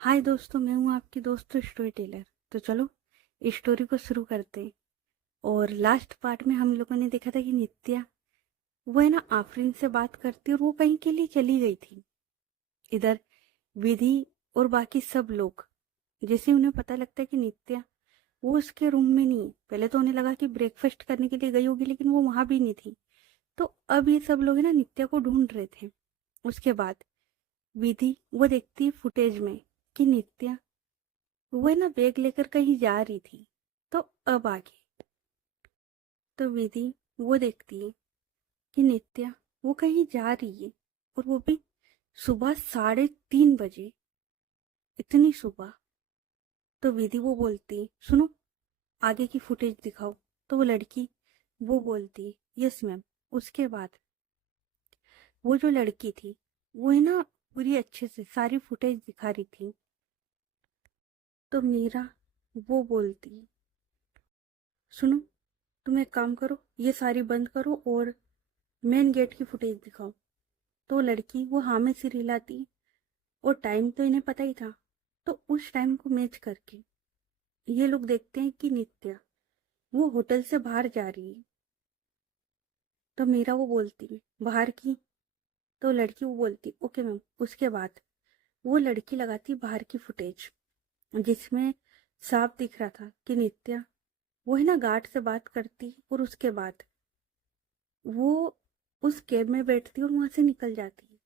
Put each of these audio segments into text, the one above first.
हाय दोस्तों, मैं हूँ आपकी दोस्त स्टोरी टेलर। तो चलो इस स्टोरी को शुरू करते हैं। और लास्ट पार्ट में हम लोगों ने देखा था कि नित्या वो है ना आफरीन से बात करती और वो कहीं के लिए चली गई थी। इधर विधि और बाकी सब लोग, जैसे उन्हें पता लगता है कि नित्या वो उसके रूम में नहीं है। पहले तो उन्हें लगा कि ब्रेकफास्ट करने के लिए गई होगी, लेकिन वो वहां भी नहीं थी। तो अब ये सब लोग है ना नित्या को ढूंढ रहे थे। उसके बाद विधि वो देखती है फुटेज में कि नित्या वो है ना बैग लेकर कहीं जा रही थी। तो अब आगे तो विधि वो देखती है कि नित्या वो कहीं जा रही है, और वो भी सुबह 3:30 बजे, इतनी सुबह। तो विधि वो बोलती, सुनो आगे की फुटेज दिखाओ। तो वो लड़की वो बोलती, यस मैम। उसके बाद वो जो लड़की थी वो है ना पूरी अच्छे से सारी फुटेज दिखा रही थी। तो मीरा वो बोलती, सुनो तुम एक काम करो, ये सारी बंद करो और मेन गेट की फुटेज दिखाओ। तो लड़की वो हाँ में सिर हिलाती, और टाइम तो इन्हें पता ही था। तो उस टाइम को मैच करके ये लोग देखते हैं कि नित्या वो होटल से बाहर जा रही है। तो मीरा वो बोलती है बाहर की। तो लड़की वो बोलती ओके मैम। उसके बाद वो लड़की लगाती बाहर की फुटेज, जिसमें साफ दिख रहा था कि नित्या वो है ना गार्ड से बात करती, और उसके बाद वो उस कैब में बैठती और वहां से निकल जाती।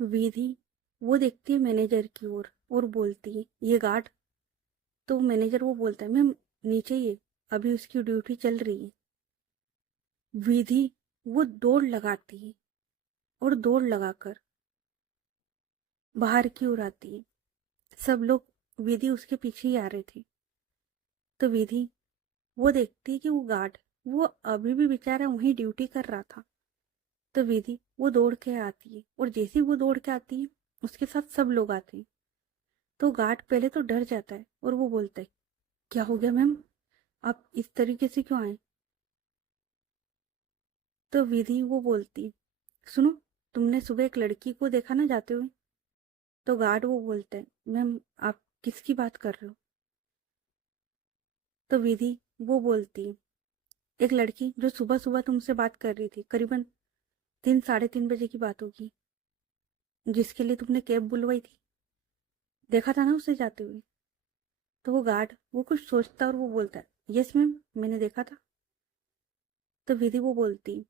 विधि वो देखती है मैनेजर की ओर और बोलती है ये गार्ड। तो मैनेजर वो बोलता है मैम नीचे ही है, अभी उसकी ड्यूटी चल रही है। विधि वो दौड़ लगाती है, और दौड़ लगाकर बाहर की ओर आती है। सब लोग विधि उसके पीछे ही आ रहे थे। तो विधि वो देखती है कि वो गार्ड वो अभी भी बेचारा वहीं ड्यूटी कर रहा था। तो विधि वो दौड़ के आती है, और जैसे ही वो दौड़ के आती है उसके साथ सब लोग आते हैं। तो गार्ड पहले तो डर जाता है और वो बोलता है क्या हो गया मैम, आप इस तरीके से क्यों आए। तो विधि वो बोलती, सुनो तुमने सुबह एक लड़की को देखा ना जाते हुए। तो गार्ड वो बोलते हैं मैम आप किसकी बात कर रहे हो। तो विधि वो बोलती, एक लड़की जो सुबह सुबह तुमसे बात कर रही थी, करीबन 3 साढ़े 3 बजे की बात होगी, जिसके लिए तुमने कैब बुलवाई थी। देखा था ना उसे जाते हुए। तो वो गार्ड वो कुछ सोचता और वो बोलता है यस मैम मैंने देखा था। तो विधि वो बोलती,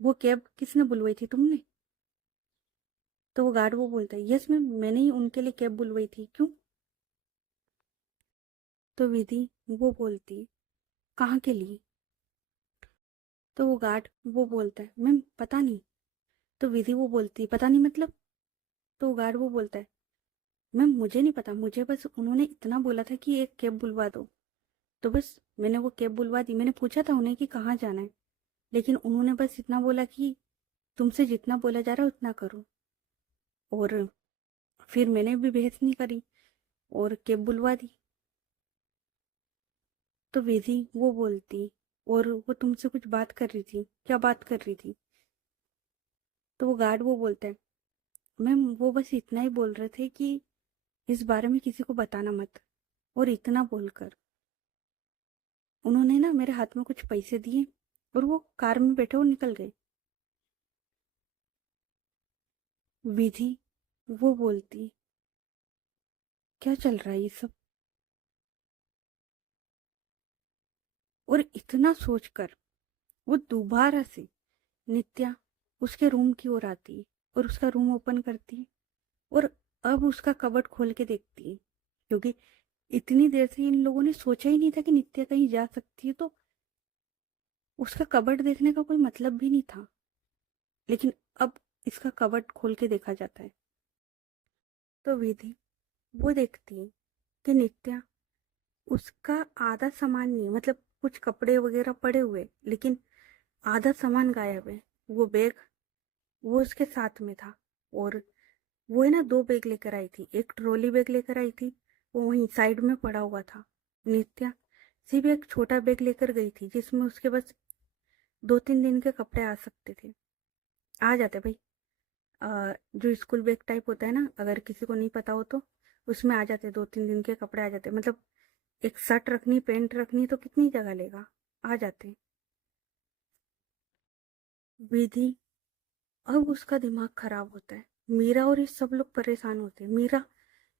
वो कैब किसने बुलवाई थी, तुमने। तो वो गार्ड वो बोलता है यस मैम मैंने ही उनके लिए कैब बुलवाई थी, क्यों। तो विधि वो बोलती कहाँ के लिए। तो वो गार्ड वो बोलता है मैम पता नहीं। तो विधि वो बोलती पता नहीं मतलब। तो वो गार्ड वो बोलता है मैम मुझे नहीं पता, मुझे बस उन्होंने इतना बोला था कि एक कैब बुलवा दो। तो बस मैंने वो कैब बुलवा दी। मैंने पूछा था उन्हें कि कहाँ जाना है, लेकिन उन्होंने बस इतना बोला कि तुमसे जितना बोला जा रहा है उतना करो। और फिर मैंने भी बहस नहीं करी और कैब बुलवा दी। तो विधि वो बोलती, और वो तुमसे कुछ बात कर रही थी, क्या बात कर रही थी। तो वो गार्ड वो बोलता है मैम वो बस इतना ही बोल रहे थे कि इस बारे में किसी को बताना मत। और इतना बोलकर उन्होंने ना मेरे हाथ में कुछ पैसे दिए, और वो कार में बैठे और निकल गए। विधि वो बोलती क्या चल रहा है ये सब। और इतना सोचकर वो दोबारा से नित्या उसके रूम की ओर आती है, और उसका रूम ओपन करती है। और अब उसका कबर्ड खोल के देखती है, क्योंकि इतनी देर से इन लोगों ने सोचा ही नहीं था कि नित्या कहीं जा सकती है। तो उसका कबर्ड देखने का कोई मतलब भी नहीं था, लेकिन अब इसका कबर्ड खोल के देखा जाता है। तो विधि वो देखती है कि नित्या उसका आधा सामान नहीं है, मतलब कुछ कपड़े वगैरह पड़े हुए, लेकिन आधा सामान गायब है। वो बैग वो उसके साथ में था। और वो है ना 2 बैग लेकर आई थी, एक ट्रॉली बैग लेकर आई थी, वो वहीं साइड में पड़ा हुआ था। नित्या सिर्फ एक छोटा बैग लेकर गई थी, जिसमें उसके बस 2 3 दिन के कपड़े आ सकते थे, आ जाते भाई। जो स्कूल बैग टाइप होता है ना, अगर किसी को नहीं पता हो तो उसमें आ जाते 2-3 दिन के कपड़े आ जाते, मतलब एक शर्ट रखनी, पैंट रखनी तो कितनी जगह लेगा, आ जाते। विधि, अब उसका दिमाग खराब होता है। मीरा और ये सब लोग परेशान होते हैं। मीरा,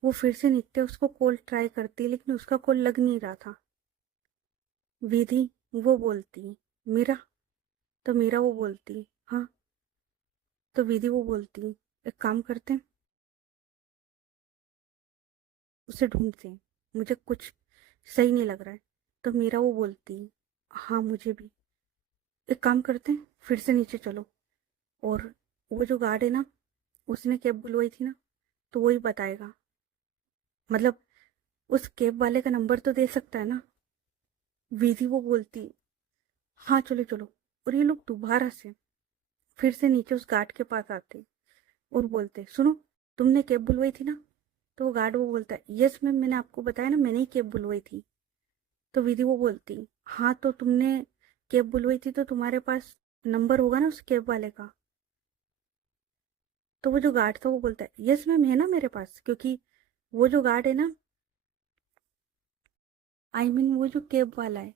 वो फिर से नित्य उसको कॉल ट्राई करती है लेकिन उसका कॉल लग नहीं रहा था। विधि, वो बोलती मीरा, तो मीरा वो बोलती हाँ, तो विधि वो बोलती एक काम करते हैं, उसे ढूंढते हैं, मुझे कुछ सही नहीं लग रहा है। तो मीरा वो बोलती हाँ मुझे भी, एक काम करते हैं फिर से नीचे चलो, और वो जो गार्ड है ना, उसने कैब बुलवाई थी ना, तो वही बताएगा, मतलब उस कैब वाले का नंबर तो दे सकता है ना। विधि वो बोलती हाँ चलो चलो, और ये लोग दोबारा से फिर से नीचे उस गार्ड के पास आते और बोलते सुनो, तुमने कैब बुलवाई थी ना। तो वो गार्ड वो बोलता है यस मैम, मैंने आपको बताया ना, मैंने ही कैब बुलवाई थी। तो विधि वो बोलती हाँ, तो तुमने कैब बुलवाई थी तो तुम्हारे पास नंबर होगा ना उस कैब वाले का। तो वो जो गार्ड था वो बोलता है यस मैम, है ना मेरे पास, क्योंकि वो जो गार्ड है ना, वो जो कैब वाला है,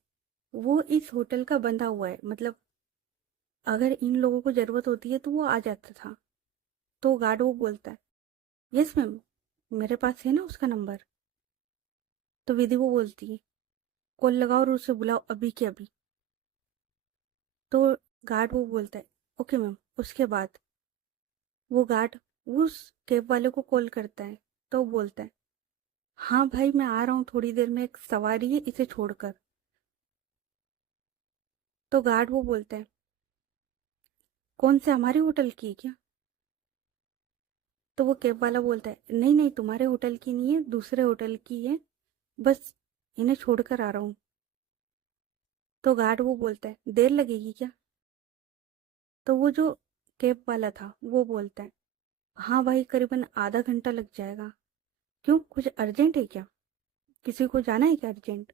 वो इस होटल का बंधा हुआ है, मतलब अगर इन लोगों को जरूरत होती है तो वो आ जाता था। तो गार्ड वो बोलता है यस मैम, मेरे पास है ना उसका नंबर। तो विधि वो बोलती है कॉल लगाओ और उसे बुलाओ अभी के अभी। तो गार्ड वो बोलता है ओके मैम। उसके बाद वो गार्ड उस कैब वाले को कॉल करता है, तो वो बोलता है हाँ भाई मैं आ रहा हूँ थोड़ी देर में, एक सवारी है इसे छोड़कर। तो गार्ड वो बोलता है कौन से, हमारे होटल की है क्या। तो वो कैब वाला बोलता है नहीं नहीं, तुम्हारे होटल की नहीं है, दूसरे होटल की है, बस इन्हें छोड़कर आ रहा हूँ। तो गार्ड वो बोलता है देर लगेगी क्या। तो वो जो कैब वाला था वो बोलता है हाँ भाई करीबन आधा घंटा लग जाएगा। क्यों, कुछ अर्जेंट है क्या, किसी को जाना है क्या अर्जेंट।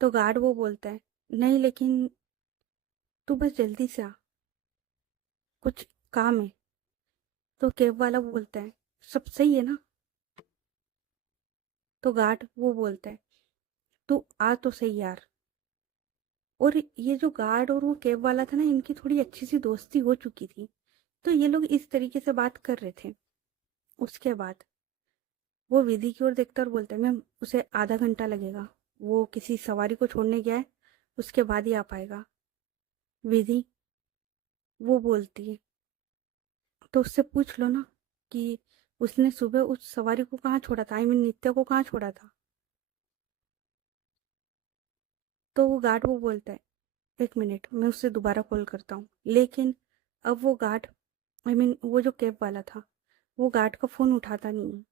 तो गार्ड वो बोलता है नहीं, लेकिन तू बस जल्दी से आ, कुछ काम है। तो कैब वाला बोलता है सब सही है ना। तो गार्ड वो बोलता है तू आ तो सही यार। और ये जो गार्ड और वो कैब वाला था ना, इनकी थोड़ी अच्छी सी दोस्ती हो चुकी थी, तो ये लोग इस तरीके से बात कर रहे थे। उसके बाद वो विधि की ओर देखता और बोलता है मैम उसे आधा घंटा लगेगा, वो किसी सवारी को छोड़ने गया है, उसके बाद ही आ पाएगा। विधि वो बोलती है तो उससे पूछ लो ना कि उसने सुबह उस सवारी को कहाँ छोड़ा था, नित्या को कहाँ छोड़ा था। तो वो गार्ड वो बोलता है एक मिनट मैं उससे दोबारा कॉल करता हूँ, लेकिन अब वो गार्ड, वो जो कैब वाला था, वो गार्ड का फोन उठाता नहीं है।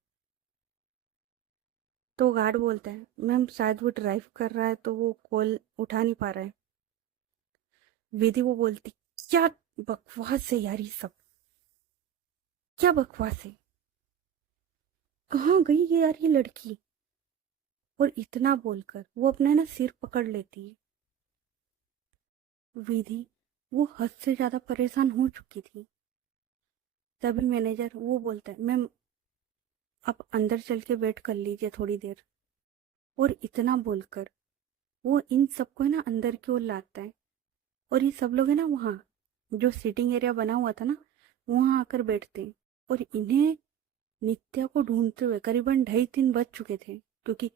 तो गार्ड बोलता है मैम शायद वो ड्राइव कर रहा है तो वो कॉल उठा नहीं पा रहा है। विधि वो बोलती क्या बकवास है यार, ये सब क्या बकवास है, कहाँ गई है यार ये लड़की। और इतना बोलकर वो अपना ना सिर पकड़ लेती है। विधि, वो हद से ज्यादा परेशान हो चुकी थी। तभी मैनेजर वो बोलता है मैम आप अंदर चल के वेट कर लीजिए थोड़ी देर। और इतना बोलकर वो इन सबको है ना अंदर की ओर लाता है, और ये सब लोग है ना वहाँ जो सीटिंग एरिया बना हुआ था ना, वहाँ आकर बैठते हैं। और इन्हें नित्या को ढूंढते हुए करीबन 2:30-3 बज चुके थे, क्योंकि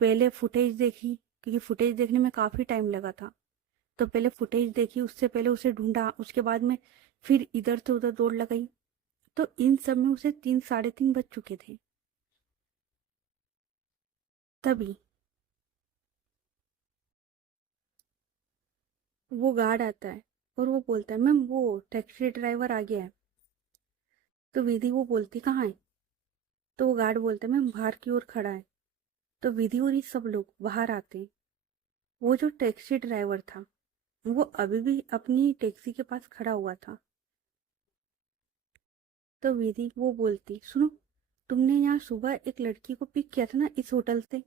पहले फुटेज देखी, क्योंकि फुटेज देखने में काफी टाइम लगा था, तो पहले फुटेज देखी, उससे पहले उसे ढूंढा, उसके बाद में फिर इधर से उधर दौड़ लगाई, तो इन सब में उसे 3-3:30 बज चुके थे। तभी वो गार्ड आता है और वो बोलता है मैम वो टैक्सी ड्राइवर आ गया है। तो विधि वो बोलती कहाँ है। तो वो गार्ड बोलता है मैम बाहर की ओर खड़ा है। तो विधि और ये सब लोग बाहर आते हैं। वो जो टैक्सी ड्राइवर था वो अभी भी अपनी टैक्सी के पास खड़ा हुआ था। तो विधि वो बोलती सुनो, तुमने यहाँ सुबह एक लड़की को पिक किया था ना इस होटल से।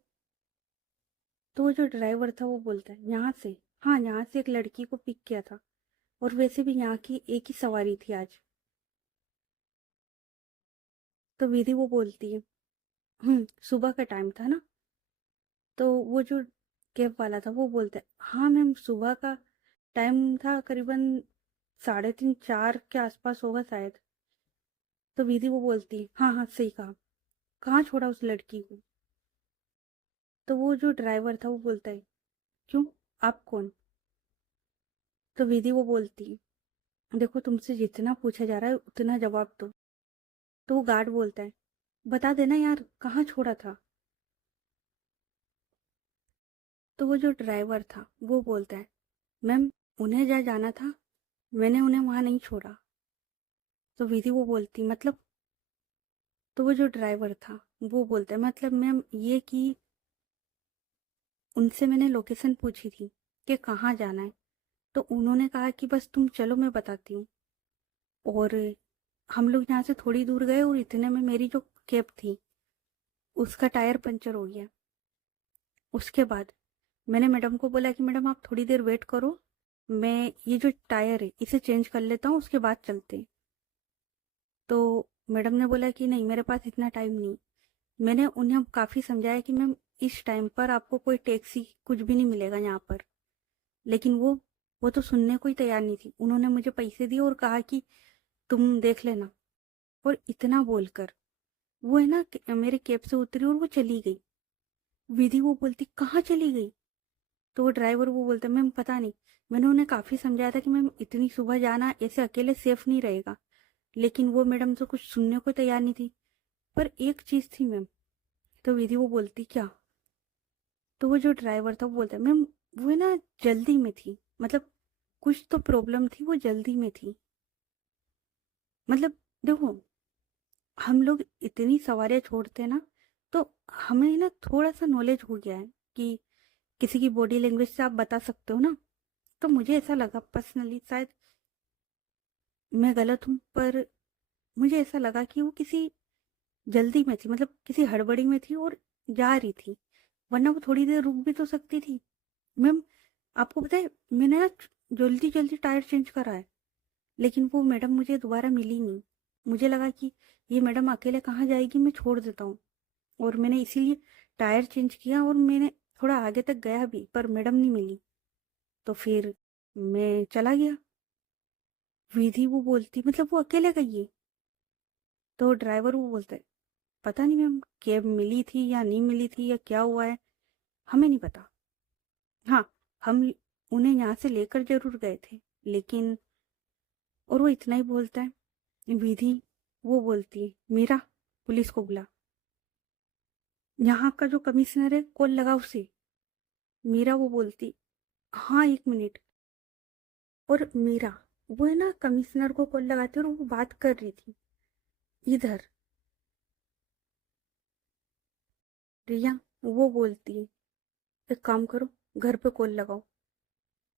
तो वो जो ड्राइवर था वो बोलता है यहाँ से, हाँ यहाँ से एक लड़की को पिक किया था, और वैसे भी यहाँ की एक ही सवारी थी आज। तो विधि वो बोलती है, सुबह का टाइम था ना। तो वो जो कैब वाला था वो बोलता है, हाँ मैम सुबह का टाइम था, करीबन 3:30 4 के आसपास होगा शायद। तो विधि वो बोलती है, हाँ हाँ सही कहा, कहाँ छोड़ा उस लड़की को। तो वो जो ड्राइवर था वो बोलता है, क्यों, आप कौन। तो विधि वो बोलती है, देखो तुमसे जितना पूछा जा रहा है उतना जवाब दो। तो वो गार्ड बोलता है, बता देना यार कहाँ छोड़ा था। तो वो जो ड्राइवर था वो बोलता है, मैम उन्हें जहाँ जाना था मैंने उन्हें वहां नहीं छोड़ा। तो विधि वो बोलती, मतलब। तो वो जो ड्राइवर था वो बोलता है, मतलब मैम ये कि उनसे मैंने लोकेशन पूछी थी कि कहाँ जाना है, तो उन्होंने कहा कि बस तुम चलो मैं बताती हूँ। और हम लोग यहाँ से थोड़ी दूर गए और इतने में मेरी जो कैब थी उसका टायर पंचर हो गया। उसके बाद मैंने मैडम को बोला कि मैडम आप थोड़ी देर वेट करो, मैं ये जो टायर है इसे चेंज कर लेता हूँ, उसके बाद चलते हैं। तो मैडम ने बोला कि नहीं मेरे पास इतना टाइम नहीं। मैंने उन्हें काफ़ी समझाया कि मैम इस टाइम पर आपको कोई टैक्सी कुछ भी नहीं मिलेगा यहाँ पर। लेकिन वो तो सुनने को ही तैयार नहीं थी। उन्होंने मुझे पैसे दिए और कहा कि तुम देख लेना। और इतना बोलकर वो है ना मेरे कैब से उतरी और वो चली गई। विधि वो बोलती, कहाँ चली गई। तो वो ड्राइवर वो बोलता, मैम पता नहीं, मैंने उन्हें काफ़ी समझाया था कि मैम इतनी सुबह जाना ऐसे अकेले सेफ नहीं रहेगा। लेकिन वो मैडम तो कुछ सुनने को तैयार नहीं थी। पर एक चीज़ थी मैम। तो विधि वो बोलती, क्या। तो वो जो ड्राइवर था वो बोलता है, मैम वो है ना जल्दी में थी, मतलब कुछ तो प्रॉब्लम थी, वो जल्दी में थी। मतलब देखो, हम लोग इतनी सवारियां छोड़ते हैं ना, तो हमें ना थोड़ा सा नॉलेज हो गया है कि किसी की बॉडी लैंग्वेज से आप बता सकते हो ना। तो मुझे ऐसा लगा पर्सनली, शायद मैं गलत हूँ, पर मुझे ऐसा लगा कि वो किसी जल्दी में थी, मतलब किसी हड़बड़ी में थी और जा रही थी। वरना वो थोड़ी देर रुक भी तो सकती थी। मैम आपको पता है मैंने ना जल्दी जल्दी टायर चेंज करा है, लेकिन वो मैडम मुझे दोबारा मिली नहीं। मुझे लगा कि ये मैडम अकेले कहाँ जाएगी, मैं छोड़ देता हूँ। और मैंने इसीलिए टायर चेंज किया और मैंने थोड़ा आगे तक गया भी, पर मैडम नहीं मिली। तो फिर मैं चला गया। विधि वो बोलती, मतलब वो अकेले गई है। तो ड्राइवर वो बोलता है, पता नहीं मैम कैब मिली थी या नहीं मिली थी या क्या हुआ है, हमें नहीं पता। हाँ, हम उन्हें यहाँ से लेकर जरूर गए थे, लेकिन। और वो इतना ही बोलता है। विधि वो बोलती है, मीरा पुलिस को बुला, यहाँ का जो कमिश्नर है कॉल लगा उसे। मीरा वो बोलती, हाँ 1 मिनट। और मीरा वो है ना कमिश्नर को कॉल लगाती और वो बात कर रही थी इधर। रिया वो बोलती है, एक काम करो, घर पे कॉल लगाओ,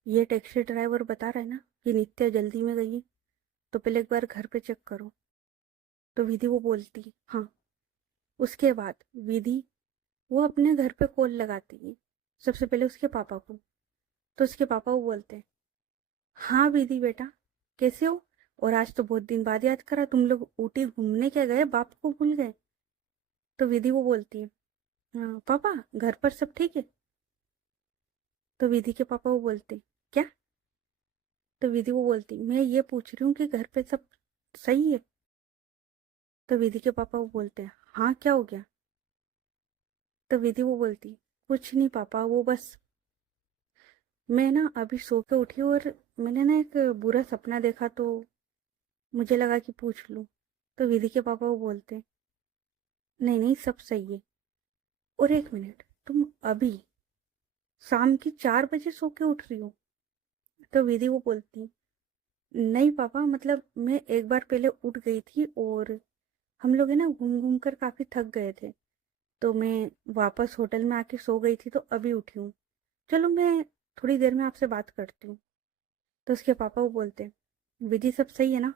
ये टैक्सी ड्राइवर बता रहा है ना कि नित्या जल्दी में गई है, तो पहले एक बार घर पे चेक करो। तो विधि वो बोलती है, हाँ। उसके बाद विधि वो अपने घर पे कॉल लगाती है, सबसे पहले उसके पापा को। तो उसके पापा वो बोलते हैं, हाँ विधि बेटा, कैसे हो, और आज तो बहुत दिन बाद याद करा, तुम लोग ऊटी घूमने क्या गए, बाप को भूल गए। तो विधि वो बोलती है, हाँ पापा घर पर सब ठीक है। तो विधि के पापा वो बोलते, क्या। तो विधि वो बोलती, मैं ये पूछ रही हूँ कि घर पे सब सही है। तो विधि के पापा वो बोलते हैं, हाँ क्या हो गया। तो विधि वो बोलती, कुछ नहीं पापा, वो बस मैं ना अभी सो के उठी और मैंने ना एक बुरा सपना देखा, तो मुझे लगा कि पूछ लूं। तो विधि के पापा वो बोलते, नहीं नहीं सब सही है। और 1 मिनट, तुम अभी शाम की 4 बजे सो के उठ रही हो। तो विधि वो बोलती, नहीं पापा, मतलब मैं एक बार पहले उठ गई थी और हम लोग है ना घूम घूम कर काफी थक गए थे, तो मैं वापस होटल में आके सो गई थी, तो अभी उठी हूँ। चलो मैं थोड़ी देर में आपसे बात करती हूँ। तो उसके पापा वो बोलते हैं, विधि सब सही है ना।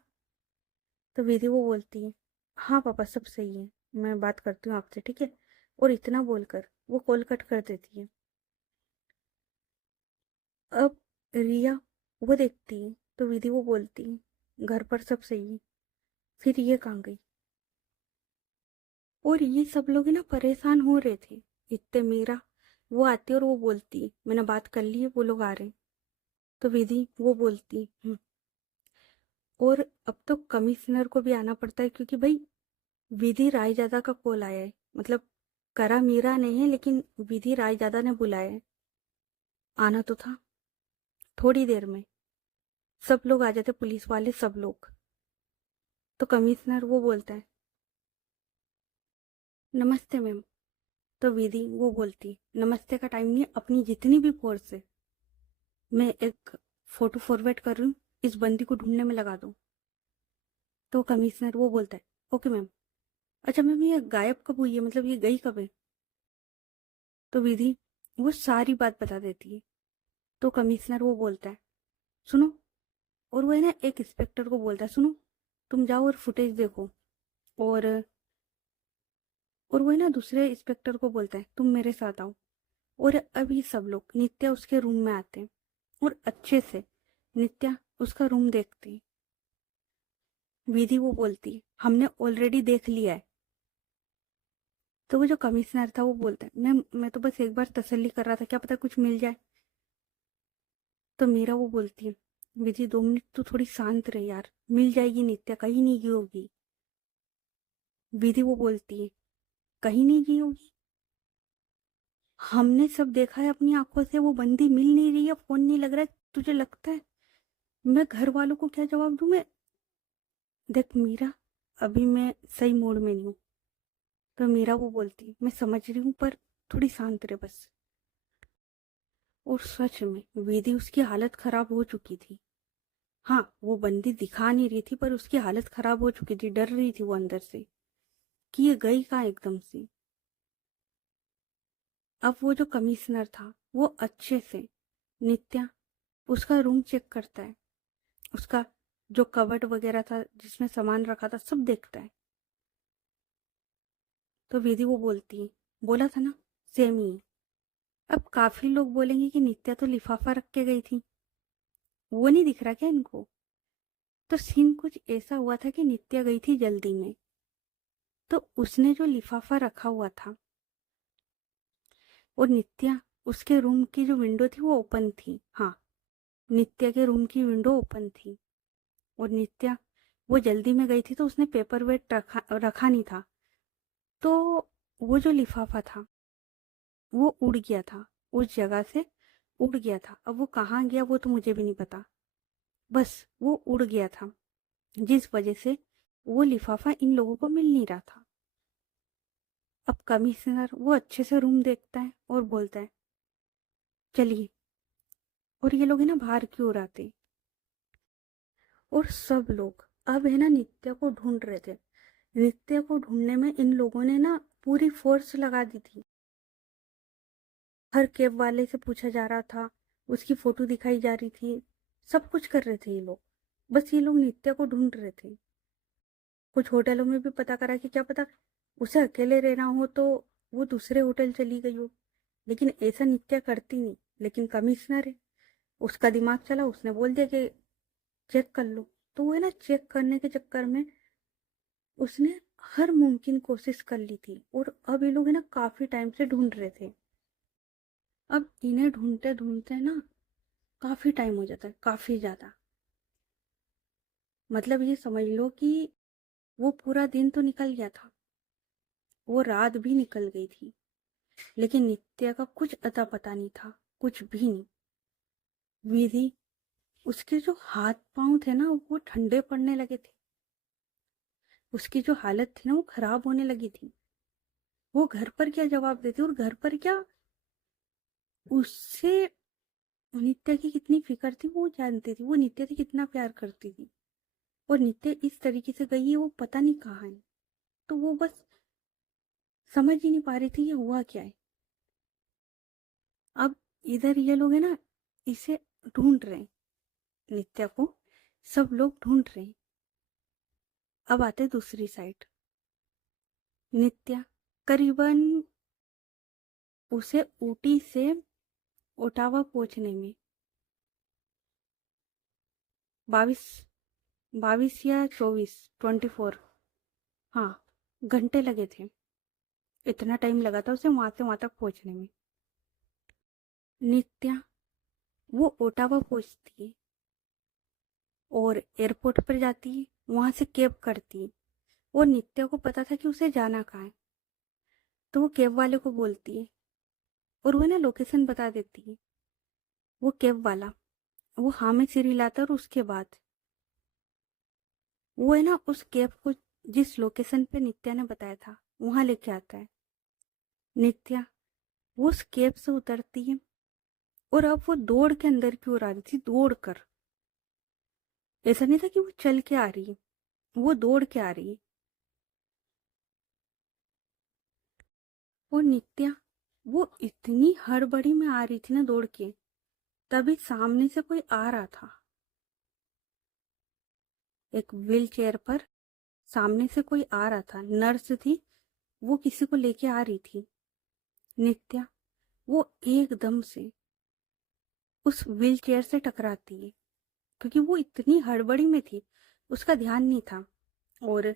तो विधि वो बोलती है, हाँ पापा सब सही है, मैं बात करती हूँ आपसे, ठीक है। और इतना बोलकर वो कॉल कट कर देती है। अब रिया वो देखती है, तो विधि वो बोलती है, घर पर सब सही है, फिर ये कहाँ गई। और ये सब लोग है ना परेशान हो रहे थे। इतने मीरा वो आती और वो बोलती मैंने बात कर ली है, वो लोग आ रहे हैं। तो विधि वो बोलती और अब तो कमिश्नर को भी आना पड़ता है क्योंकि भाई विधि रायजादा का कॉल आया है। मतलब करा मीरा ने है लेकिन विधि रायजादा ने बुलाया है। आना तो था थोड़ी देर में। सब लोग आ जाते, पुलिस वाले सब लोग। तो कमिश्नर वो बोलता है नमस्ते मैम। तो विधि वो बोलती नमस्ते का टाइम नहीं, अपनी जितनी भी फोर्स है मैं एक फोटो फॉरवर्ड कर रही हूँ, इस बंदी को ढूंढने में लगा दो। तो कमिश्नर वो बोलता है ओके मैम। अच्छा मैम ये गायब कब हुई है, मतलब ये गई कब है? तो विधि वो सारी बात बता देती है। तो कमिश्नर वो बोलता है सुनो, और वो है ना एक इंस्पेक्टर को बोलता है सुनो तुम जाओ और फुटेज देखो। और वो है ना दूसरे इंस्पेक्टर को बोलता है तुम मेरे साथ आओ। और अभी सब लोग नित्या उसके रूम में आते हैं और अच्छे से नित्या उसका रूम देखती है। विधि वो बोलती है हमने ऑलरेडी देख लिया है। तो वो जो कमिश्नर था वो बोलता है मैं तो बस एक बार तसल्ली कर रहा था, क्या पता कुछ मिल जाए। तो मीरा वो बोलती है विधि 2 मिनट तो थोड़ी शांत रहे यार, मिल जाएगी, नित्या कहीं नहीं गई होगी। विधि वो बोलती है कहीं नहीं गई होगी, हमने सब देखा है अपनी आंखों से, वो बंदी मिल नहीं रही है, फोन नहीं लग रहा है, तुझे लगता है मैं घर वालों को क्या जवाब दूं? मैं देख मीरा अभी मैं सही मूड में नहीं हूँ। तो मीरा वो बोलती मैं समझ रही हूँ पर थोड़ी शांत रहे बस। और सच में विधि उसकी हालत खराब हो चुकी थी। हाँ वो बंदी दिखा नहीं रही थी पर उसकी हालत खराब हो चुकी थी, डर रही थी वो अंदर से कि ये गई कहाँ एकदम से। अब वो जो कमिश्नर था वो अच्छे से नित्या उसका रूम चेक करता है, उसका जो कबर्ड वगैरह था जिसमें सामान रखा था सब देखता है। तो विधि वो बोलती है बोला था ना सेम ही है। अब काफी लोग बोलेंगे कि नित्या तो लिफाफा रख के गई थी, वो नहीं दिख रहा क्या इनको? तो सीन कुछ ऐसा हुआ था कि नित्या गई थी जल्दी में, तो उसने जो लिफाफा रखा हुआ था और नित्या उसके रूम की जो विंडो थी वो ओपन थी। हाँ नित्या के रूम की विंडो ओपन थी और नित्या वो जल्दी में गई थी तो उसने पेपर वेट रखा नहीं था। तो वो जो लिफाफा था वो उड़ गया था, उस जगह से उड़ गया था। अब वो कहाँ गया वो तो मुझे भी नहीं पता, बस वो उड़ गया था जिस वजह से वो लिफाफा इन लोगों को मिल नहीं रहा था। अब कमिश्नर वो अच्छे से रूम देखता है और बोलता है चलिए। और ये लोग है ना बाहर क्यों आते और सब लोग अब है ना नित्या को ढूंढ रहे थे। नित्या को ढूंढने में इन लोगों ने ना पूरी फोर्स लगा दी थी। हर कैब वाले से पूछा जा रहा था, उसकी फोटो दिखाई जा रही थी, सब कुछ कर रहे थे ये लोग। बस ये लोग नित्या को ढूंढ रहे थे। कुछ होटलों में भी पता करा कि क्या पता उसे अकेले रहना हो तो वो दूसरे होटल चली गई हो, लेकिन ऐसा नित्या करती नहीं। लेकिन कमिश्नर है, उसका दिमाग चला, उसने बोल दिया कि चेक कर लो। तो वो है ना चेक करने के चक्कर में उसने हर मुमकिन कोशिश कर ली थी और अब ये लोग है ना काफी टाइम से ढूंढ रहे थे। अब इन्हें ढूंढते ढूंढते ना काफी टाइम हो जाता है, काफी ज्यादा। मतलब ये समझ लो कि वो पूरा दिन तो निकल गया था, वो रात भी निकल गई थी, लेकिन नित्या का कुछ अता पता नहीं था, कुछ भी नहीं। विधि उसके जो हाथ पांव थे ना वो ठंडे पड़ने लगे थे, उसकी जो हालत थी ना वो खराब होने लगी थी। वो घर पर क्या जवाब देती और घर पर क्या, उससे नित्या की कितनी फिक्र थी वो जानती थी, वो नित्या से कितना प्यार करती थी। और नित्या इस तरीके से गई है वो पता नहीं कहाँ है। तो वो बस समझ ही नहीं पा रही थी ये हुआ क्या है। अब इधर ये लोग है ना इसे ढूंढ रहे हैं, नित्या को सब लोग ढूंढ रहे हैं। अब आते दूसरी साइड। नित्या करीबन उसे ऊटी से ओटावा पहुंचने में 22 22 या 24 24, हाँ घंटे लगे थे। इतना टाइम लगा था उसे वहां से वहां तक पहुंचने में। नित्या वो ओटावा पहुंचती है और एयरपोर्ट पर जाती है, वहां से कैब करती है। और नित्या को पता था कि उसे जाना कहाँ है, तो वो कैब वाले को बोलती है और वो ना लोकेशन बता देती है। वो कैब वाला वो हाँ में सिर हिलाता है और उसके बाद वो है ना उस कैब को जिस लोकेशन पे नित्या ने बताया था वहां लेके आता है। नित्या वो उस कैब से उतरती है और अब वो दौड़ के अंदर की ओर आ रही थी, दौड़ कर। ऐसा नहीं था कि वो चल के आ रही है, वो दौड़ के आ रही है। और नित्या वो इतनी हड़बड़ी में आ रही थी ना दौड़ के, तभी सामने से कोई आ रहा था, एक व्हील चेयर पर। सामने से कोई आ रहा था, नर्स थी, वो किसी को लेके आ रही थी। नित्या वो एकदम से उस व्हील चेयर से टकराती है, क्योंकि वो इतनी हड़बड़ी में थी, उसका ध्यान नहीं था। और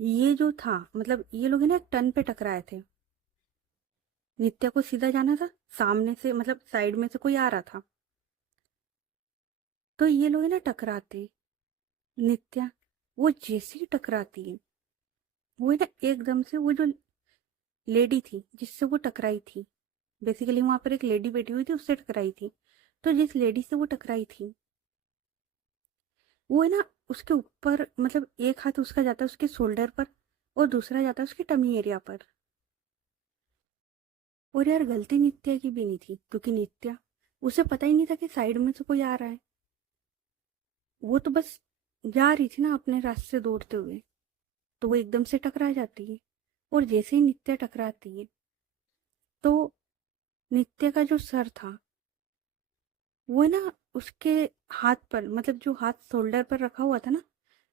ये जो था मतलब ये लोग है ना एक टर्न पे टकराए थे। नित्या को सीधा जाना था, सामने से मतलब साइड में से कोई आ रहा था, तो ये लोग है ना टकराते। नित्या वो जैसे ही टकराती है, वो है ना एकदम से वो जो लेडी थी जिससे वो टकराई थी, बेसिकली वहां पर एक लेडी बैठी हुई थी, उससे टकराई थी। तो जिस लेडी से वो टकराई थी वो है ना उसके ऊपर, मतलब एक हाथ उसका जाता है उसके शोल्डर पर और दूसरा जाता है उसके टमी एरिया पर। और यार गलती नित्या की भी नहीं थी, क्योंकि नित्या उसे पता ही नहीं था कि साइड में से कोई आ रहा है। वो तो बस जा रही थी ना अपने रास्ते से दौड़ते हुए, तो वो एकदम से टकरा जाती है। और जैसे ही नित्या टकराती है तो नित्या का जो सर था वो है ना उसके हाथ पर, मतलब जो हाथ शोल्डर पर रखा हुआ था ना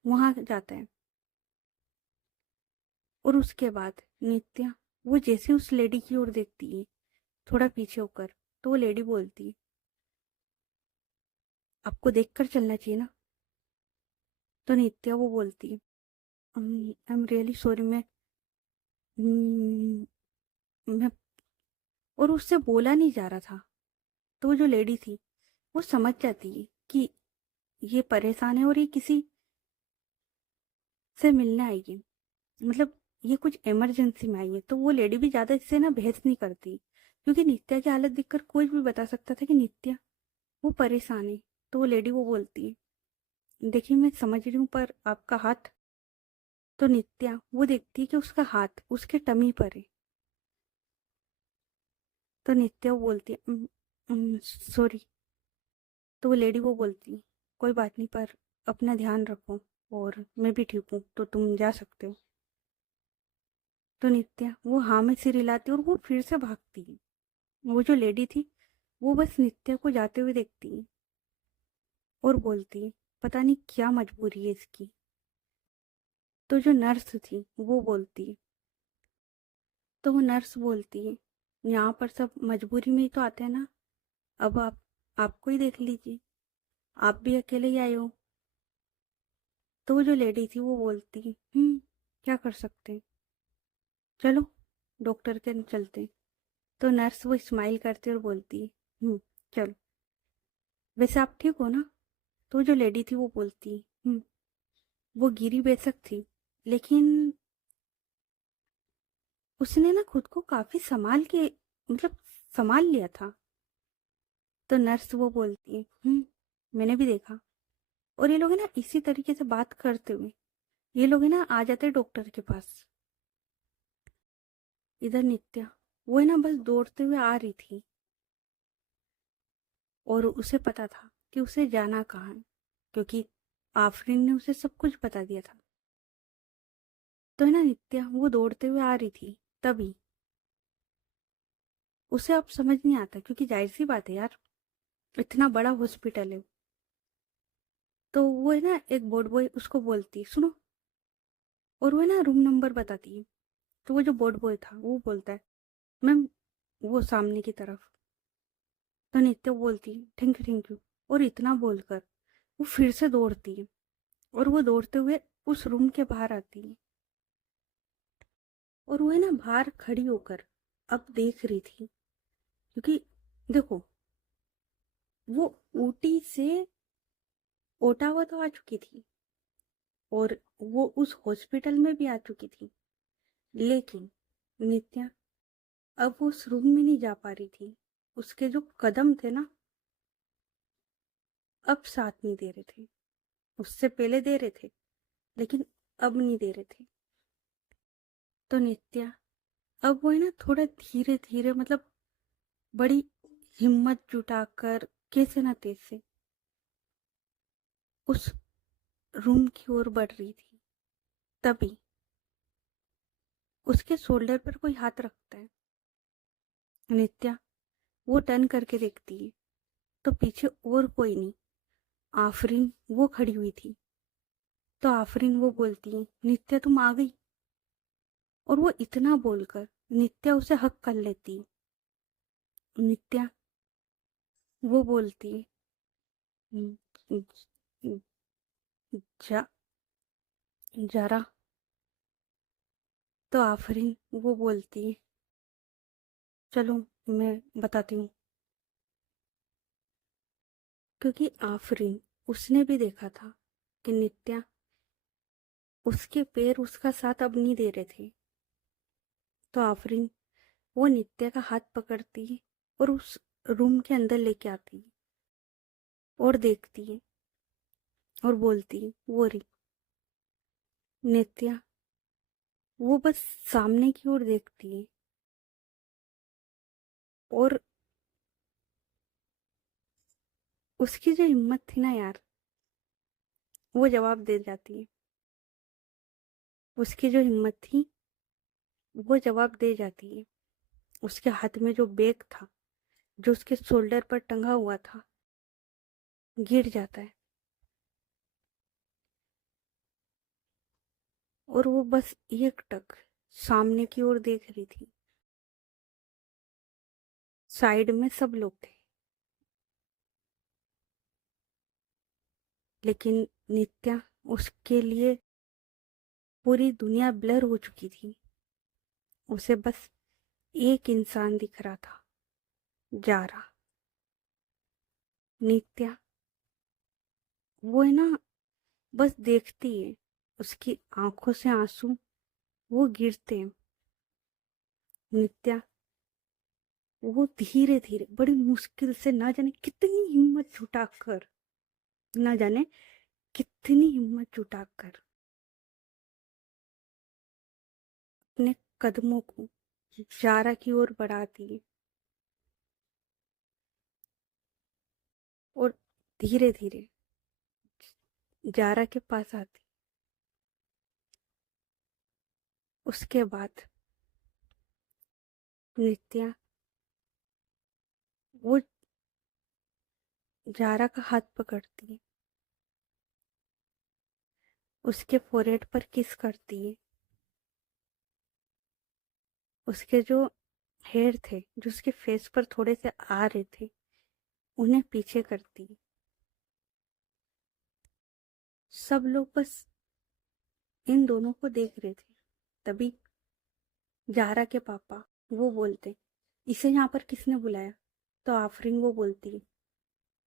वहां जाता है। और उसके बाद नित्या वो जैसे उस लेडी की ओर देखती है थोड़ा पीछे होकर, तो वो लेडी बोलती है, आपको देखकर चलना चाहिए ना। तो नित्या वो बोलती है, आई एम रियली सॉरी, मैं। और उससे बोला नहीं जा रहा था, तो वो जो लेडी थी वो समझ जाती है कि ये परेशान है और ये किसी से मिलने आई है, मतलब ये कुछ इमरजेंसी में आई है। तो वो लेडी भी ज्यादा इससे ना बहस नहीं करती, क्योंकि नित्या की हालत देखकर कोई भी बता सकता था कि नित्या वो परेशान है। तो वो लेडी वो बोलती है, देखिए मैं समझ रही हूँ पर आपका हाथ। तो नित्या वो देखती है कि उसका हाथ उसके टमी पर है। तो नित्या वो बोलती है, सॉरी। तो वो लेडी वो बोलती है, कोई बात नहीं, पर अपना ध्यान रखो और मैं भी ठीक हूँ तो तुम जा सकते हो। तो नित्या वो हाँ में सिर हिलाती है और वो फिर से भागती है। वो जो लेडी थी वो बस नित्या को जाते हुए देखती है और बोलती है, पता नहीं क्या मजबूरी है इसकी। तो जो नर्स थी वो बोलती है, तो वो नर्स बोलती है, यहाँ पर सब मजबूरी में ही तो आते हैं ना, अब आपको ही देख लीजिए, आप भी अकेले ही आए हो। तो वो जो लेडी थी वो बोलती, क्या कर सकते हैं, चलो डॉक्टर के चलते हैं। तो नर्स वो स्माइल करती और बोलती है, चलो, वैसे आप ठीक हो ना। तो जो लेडी थी वो बोलती, वो गिरी बेशक थी, लेकिन उसने ना खुद को काफी संभाल के, मतलब संभाल लिया था। तो नर्स वो बोलती है, मैंने भी देखा। और ये लोग है ना इसी तरीके से बात करते हुए ये लोग है ना आ जाते हैं डॉक्टर के पास। इधर नित्या वो है ना बस दौड़ते हुए आ रही थी और उसे पता था कि उसे जाना कहाँ है, क्योंकि आफरीन ने उसे सब कुछ बता दिया था। तो है ना नित्या वो दौड़ते हुए आ रही थी, तभी उसे अब समझ नहीं आता, क्योंकि जाहिर सी बात है यार, इतना बड़ा हॉस्पिटल है। तो वो है ना एक बोर्ड बॉय उसको बोलती सुनो, और वो है ना रूम नंबर बताती है। तो वो जो बोर्ड बॉय था वो बोलता है, मैम वो सामने की तरफ। तो नित्या बोलती है, थैंक यू। और इतना बोलकर वो फिर से दौड़ती है और वो दौड़ते हुए उस रूम के बाहर आती है। और वो है ना बाहर खड़ी होकर अब देख रही थी, क्योंकि देखो वो ऊटी से ओटावा तो आ चुकी थी और वो उस हॉस्पिटल में भी आ चुकी थी, लेकिन नित्या अब वो उस रूम में नहीं जा पा रही थी। उसके जो कदम थे ना अब साथ नहीं दे रहे थे। उससे पहले दे रहे थे लेकिन अब नहीं दे रहे थे। तो नित्या अब वो है ना थोड़ा धीरे धीरे, मतलब बड़ी हिम्मत जुटाकर, कैसे ना तैसे उस रूम की ओर बढ़ रही थी। तभी उसके शोल्डर पर कोई हाथ रखता है। नित्या वो टर्न करके देखती है तो पीछे और कोई नहीं, आफरीन वो खड़ी हुई थी। तो आफरीन वो बोलती है, नित्या तुम आ गई। और वो इतना बोलकर नित्या उसे हक कर लेती है। नित्या वो बोलती है, जा जरा। तो आफरीन वो बोलती है, चलो मैं बताती हूँ। क्योंकि आफरीन उसने भी देखा था कि नित्या, उसके पैर उसका साथ अब नहीं दे रहे थे। तो आफरीन वो नित्या का हाथ पकड़ती है और उस रूम के अंदर लेके आती है और देखती है और बोलती है, वो रही नित्या। वो बस सामने की ओर देखती है और उसकी जो हिम्मत थी ना यार, वो जवाब दे जाती है। उसकी जो हिम्मत थी वो जवाब दे जाती है। उसके हाथ में जो बैग था, जो उसके शोल्डर पर टंगा हुआ था, गिर जाता है। और वो बस एकटक सामने की ओर देख रही थी। साइड में सब लोग थे, लेकिन नित्या, उसके लिए पूरी दुनिया ब्लर हो चुकी थी। उसे बस एक इंसान दिख रहा था, जारा। नित्या वो है ना बस देखती है, उसकी आंखों से आंसू वो गिरते हैं। नित्या वो धीरे धीरे बड़ी मुश्किल से, ना जाने कितनी हिम्मत जुटाकर, ना जाने कितनी हिम्मत जुटाकर अपने कदमों को जारा की ओर बढ़ाती है और धीरे धीरे जारा के पास आती। उसके बाद नित्या वो जारा का हाथ पकड़ती है, उसके फोrehead पर किस करती है। उसके जो हेयर थे, जो उसके फेस पर थोड़े से आ रहे थे, उन्हें पीछे करती है। सब लोग बस इन दोनों को देख रहे थे। तभी जारा के पापा वो बोलते, इसे यहाँ पर किसने बुलाया। तो आफरीन वो बोलती है,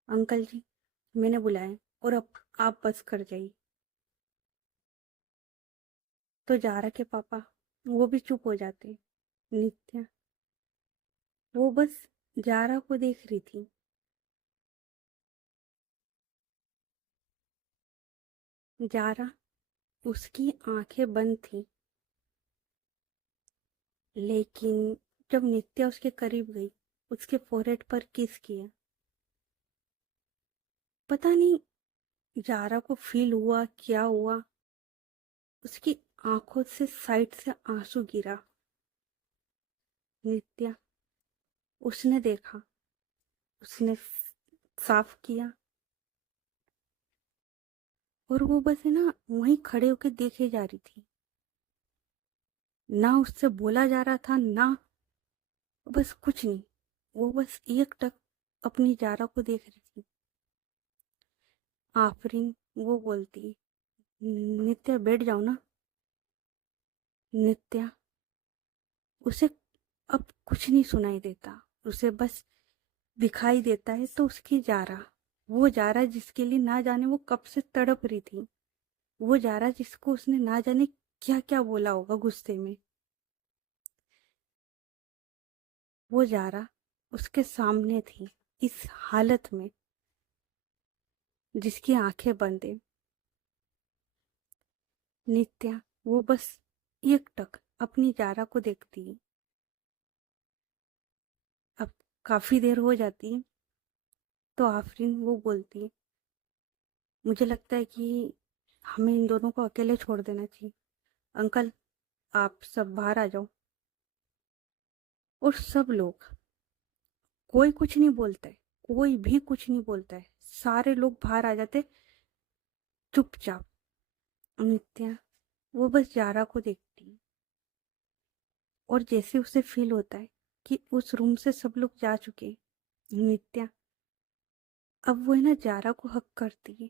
अंकल जी मैंने बुलाया और अब आप बस कर जाइए। तो जारा के पापा वो भी चुप हो जाते। नित्या वो बस जारा को देख रही थी। जारा, उसकी आंखें बंद थी, लेकिन जब नित्या उसके करीब गई, उसके फोrehead पर किस किया। पता नहीं जारा को फील हुआ क्या हुआ, उसकी आंखों से साइड से आंसू गिरा। नित्या, उसने देखा, उसने साफ किया और वो बस है ना वहीं खड़े होके देखे जा रही थी। ना उससे बोला जा रहा था, ना बस कुछ नहीं। वो बस एक टक अपनी जारा को देख रही थी। आफरीन वो बोलती, नित्या बैठ जाओ ना। नित्या उसे अब कुछ नहीं सुनाई देता, उसे बस दिखाई देता है तो उसकी जारा, वो जारा जिसके लिए ना जाने वो कब से तड़प रही थी, वो जारा जिसको उसने ना जाने क्या क्या बोला होगा गुस्से में, वो जारा उसके सामने थी इस हालत में, जिसकी आंखें बंद है। नित्या वो बस एकटक अपनी जारा को देखती है। अब काफी देर हो जाती है तो आफरीन वो बोलती है, मुझे लगता है कि हमें इन दोनों को अकेले छोड़ देना चाहिए। अंकल, आप सब बाहर आ जाओ। और सब लोग, कोई कुछ नहीं बोलता है, कोई भी कुछ नहीं बोलता है, सारे लोग बाहर आ जाते चुपचाप। नित्या वो बस जारा को देखती है और जैसे उसे फील होता है कि उस रूम से सब लोग जा चुके हैं, नित्या अब वो है ना जारा को हक करती है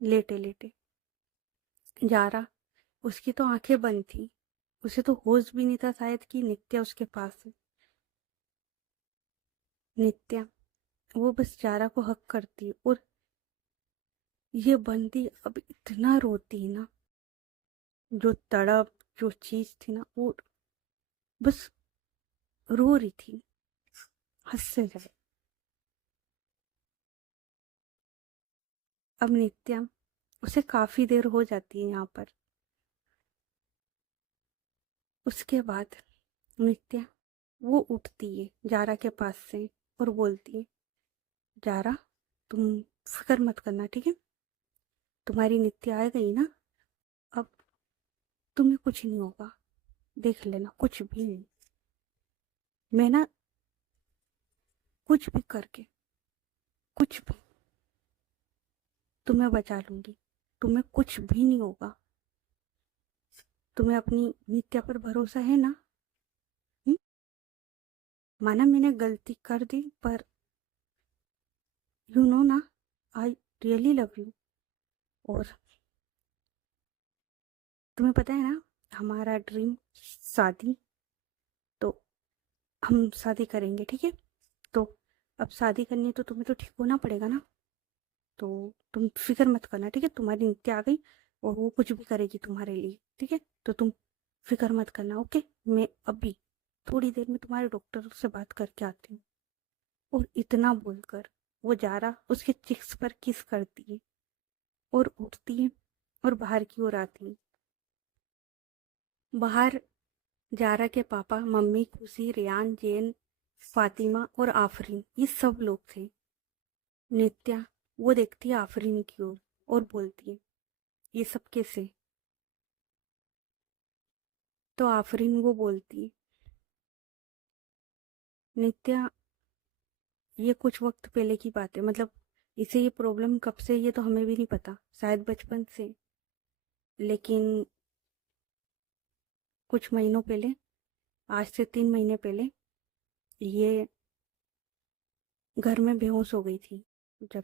लेटे लेटे। जारा, उसकी तो आंखें बंद थी, उसे तो होश भी नहीं था शायद कि नित्या उसके पास है। नित्या वो बस जारा को हक करती है और ये बंदी अब इतना रोती है ना, जो तड़प, जो चीज थी ना वो बस रो रही थी, हद से ज्यादा। अब नित्या, उसे काफी देर हो जाती है यहाँ पर। उसके बाद नित्या वो उठती है जारा के पास से और बोलती है, जारा तुम फिक्र मत करना, ठीक है, तुम्हारी नित्या आ गई ना, अब तुम्हें कुछ नहीं होगा, देख लेना, कुछ भी नहीं। मैं ना कुछ भी करके, कुछ भी तुम्हें बचा लूंगी, तुम्हें कुछ भी नहीं होगा। तुम्हें अपनी नित्या पर भरोसा है ना? हुँ? माना मैंने गलती कर दी, पर यू नो ना, आई रियली लव यू। और तुम्हें पता है ना, हमारा ड्रीम शादी, तो हम शादी करेंगे, ठीक है? तो अब शादी करनी है तो तुम्हें तो ठीक होना पड़ेगा ना, तो तुम फिक्र मत करना, ठीक है? तुम्हारी नित्या आ गई और वो कुछ भी करेगी तुम्हारे लिए, ठीक है? तो तुम फिक्र मत करना, ओके? मैं अभी थोड़ी देर में तुम्हारे डॉक्टर से बात करके आती हूँ। और इतना बोलकर वो जारा उसके चिक्स पर किस करती है और उठती है और बाहर की ओर आती है। बाहर जारा के पापा, मम्मी, खुशी, रेयान, जैन, फातिमा और आफरीन, ये सब लोग थे। नित्या वो देखती है आफरीन की ओर और बोलती है, ये सब कैसे? तो आफरीन वो बोलती है, नित्या ये कुछ वक्त पहले की बात है, मतलब इसे ये प्रॉब्लम कब से, ये तो हमें भी नहीं पता, शायद बचपन से। लेकिन कुछ महीनों पहले, आज से 3 महीने पहले, ये घर में बेहोश हो गई थी। जब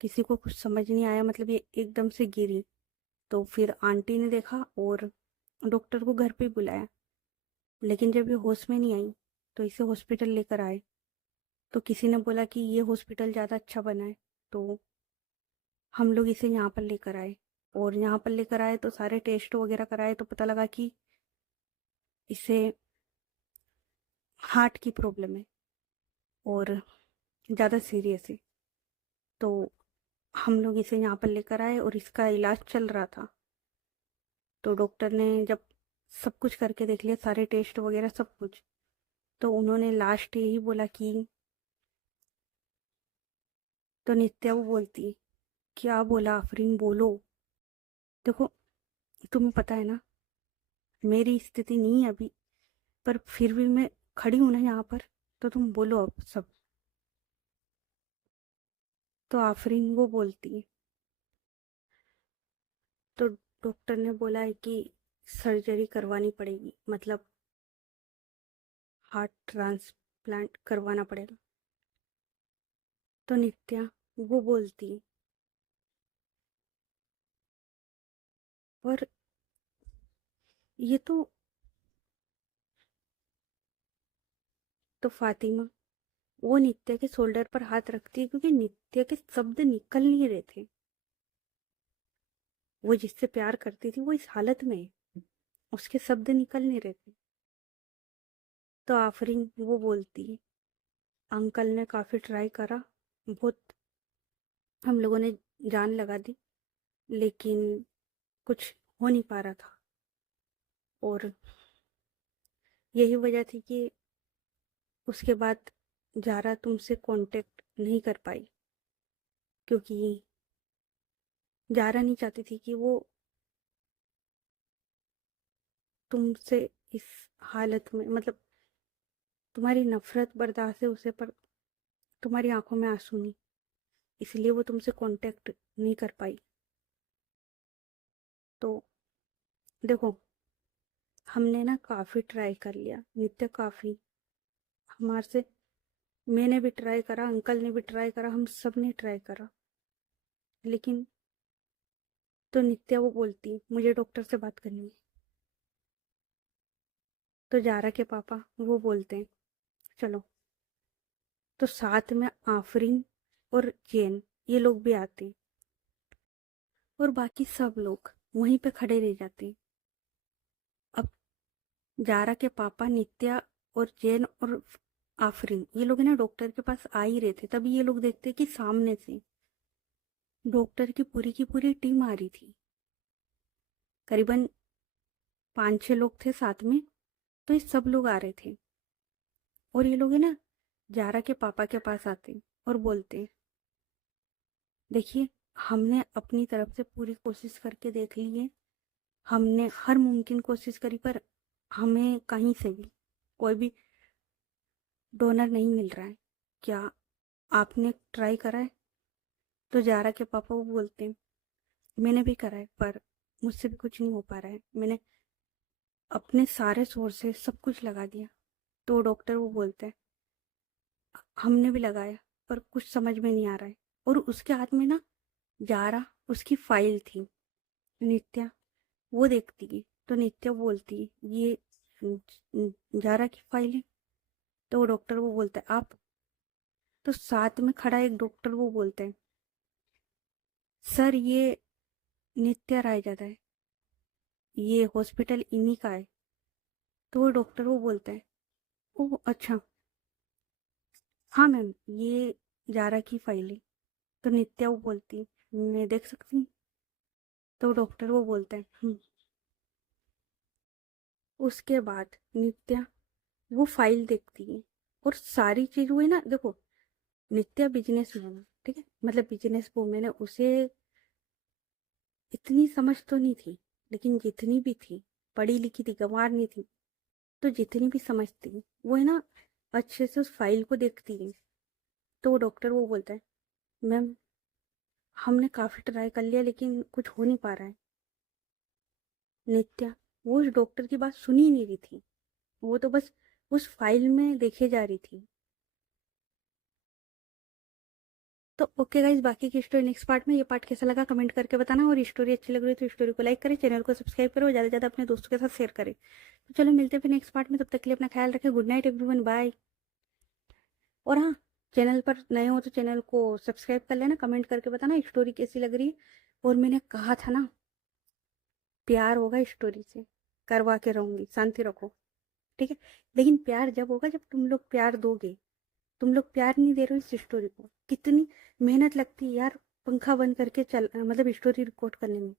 किसी को कुछ समझ नहीं आया, मतलब ये एकदम से गिरी, तो फिर आंटी ने देखा और डॉक्टर को घर पे बुलाया। लेकिन जब ये होश में नहीं आई तो इसे हॉस्पिटल लेकर आए, तो किसी ने बोला कि ये हॉस्पिटल ज़्यादा अच्छा बना है, तो हम लोग इसे यहाँ पर लेकर आए। और यहाँ पर लेकर आए तो सारे टेस्ट वगैरह कराए तो पता लगा कि इसे हार्ट की प्रॉब्लम है और ज़्यादा सीरियस है। तो हम लोग इसे यहाँ पर लेकर आए और इसका इलाज चल रहा था। तो डॉक्टर ने जब सब कुछ करके देख लिया, सारे टेस्ट वगैरह सब कुछ, तो उन्होंने लास्ट यही बोला कि, तो नित्या वो बोलती, क्या बोला आफरीन, बोलो। देखो, तुम्हें पता है ना मेरी स्थिति नहीं है अभी, पर फिर भी मैं खड़ी हूं ना यहाँ पर, तो तुम बोलो अब सब। तो आफरीन वो बोलती है, तो डॉक्टर ने बोला है कि सर्जरी करवानी पड़ेगी, मतलब हार्ट ट्रांसप्लांट करवाना पड़ेगा। तो नित्या वो बोलती, पर ये तो तो फातिमा वो नित्या के शोल्डर पर हाथ रखती है क्योंकि नित्या के शब्द निकल नहीं रहे थे। वो जिससे प्यार करती थी वो इस हालत में है, उसके शब्द निकल नहीं रहे थे। तो आफरीन वो बोलती है, अंकल ने काफी ट्राई करा, बहुत हम लोगों ने जान लगा दी, लेकिन कुछ हो नहीं पा रहा था। और यही वजह थी कि उसके बाद जारा तुमसे कांटेक्ट नहीं कर पाई, क्योंकि जारा नहीं चाहती थी कि वो तुमसे इस हालत में, मतलब तुम्हारी नफरत बर्दाश्त है उसे, पर तुम्हारी आंखों में आंसू नहीं, इसलिए वो तुमसे कांटेक्ट नहीं कर पाई। तो देखो, हमने ना काफ़ी ट्राई कर लिया नित्य, काफ़ी हमारे से, मैंने भी ट्राई करा, अंकल ने भी ट्राई करा, हम सब ने ट्राई करा, लेकिन तो नित्या वो बोलती मुझे डॉक्टर से बात करनी है। तो जारा के पापा वो बोलते हैं चलो। तो साथ में आफरीन और जैन ये लोग भी आते हैं, और बाकी सब लोग वहीं पे खड़े रह जाते हैं। अब जारा के पापा, नित्या और जैन और आफरीन ये लोग ना डॉक्टर के पास आ ही रहे थे, तभी ये लोग देखते कि सामने से डॉक्टर की पूरी टीम आ रही थी। करीबन 5-6 लोग थे साथ में, तो ये सब लोग आ रहे थे। और ये लोग है ना जारा के पापा के पास आते और बोलते, देखिए हमने अपनी तरफ से पूरी कोशिश करके देख ली है, हमने हर मुमकिन कोशिश करी, पर हमें कहीं से भी कोई भी डोनर नहीं मिल रहा है, क्या आपने ट्राई करा है? तो जारा के पापा वो बोलते हैं, मैंने भी करा है, पर मुझसे भी कुछ नहीं हो पा रहा है, मैंने अपने सारे सोर्सेस सब कुछ लगा दिया। तो डॉक्टर वो बोलता है, हमने भी लगाया, पर कुछ समझ में नहीं आ रहा है। और उसके हाथ में ना जारा उसकी फाइल थी, नित्या वो देखती है। तो नित्या बोलती है ये जारा की फाइल है। तो वो डॉक्टर वो बोलता है आप। तो साथ में खड़ा एक डॉक्टर वो बोलता है, सर ये नित्या राय जाता है, ये हॉस्पिटल इन्हीं का है। तो वो डॉक्टर वो बोलता है, ओह अच्छा, हाँ मैम ये जारा की फाइल है। तो नित्या वो बोलती है, मैं देख सकती हूँ? तो डॉक्टर वो बोलता है उसके बाद नित्या वो फाइल देखती है, और सारी चीज हुई ना, देखो नित्या बिजनेस वूमन है, ठीक है, मतलब बिजनेस वूमन है, उसे इतनी समझ तो नहीं थी, लेकिन जितनी भी थी पढ़ी लिखी थी, गंवार नहीं थी, तो जितनी भी समझती वो है ना अच्छे से उस फाइल को देखती है। तो वो डॉक्टर वो बोलता है, मैम हमने काफ़ी ट्राई कर लिया लेकिन कुछ हो नहीं पा रहा है। नित्या वो उस डॉक्टर की बात सुन ही नहीं रही थी, वो तो बस उस फाइल में देखे जा रही थी। तो ओके गाइज, बाकी की स्टोरी नेक्स्ट पार्ट में। ये पार्ट कैसा लगा कमेंट करके बताना, और स्टोरी अच्छी लग रही है तो स्टोरी को लाइक करें, चैनल को सब्सक्राइब करो, ज़्यादा से ज़्यादा अपने दोस्तों के साथ शेयर करें। तो चलो मिलते हैं फिर नेक्स्ट पार्ट में, तब तक के लिए अपना ख्याल रखें। Good night everyone, bye. और हाँ, चैनल पर नए हो तो चैनल को सब्सक्राइब कर लेना, कमेंट करके बताना स्टोरी कैसी लग रही है। और मैंने कहा था ना प्यार होगा स्टोरी से, करवा के रहूंगी, शांति रखो, ठीक है। लेकिन प्यार जब होगा जब तुम लोग प्यार दोगे। तुम लोग प्यार नहीं दे रहे हो इस स्टोरी को, कितनी मेहनत लगती है यार पंखा बंद करके चल, मतलब स्टोरी रिकॉर्ड करने में।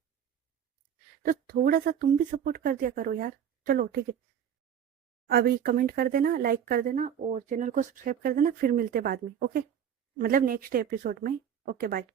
तो थोड़ा सा तुम भी सपोर्ट कर दिया करो यार। चलो ठीक है, अभी कमेंट कर देना, लाइक कर देना, और चैनल को सब्सक्राइब कर देना, फिर मिलते बाद में, ओके, मतलब नेक्स्ट एपिसोड में। Okay bye.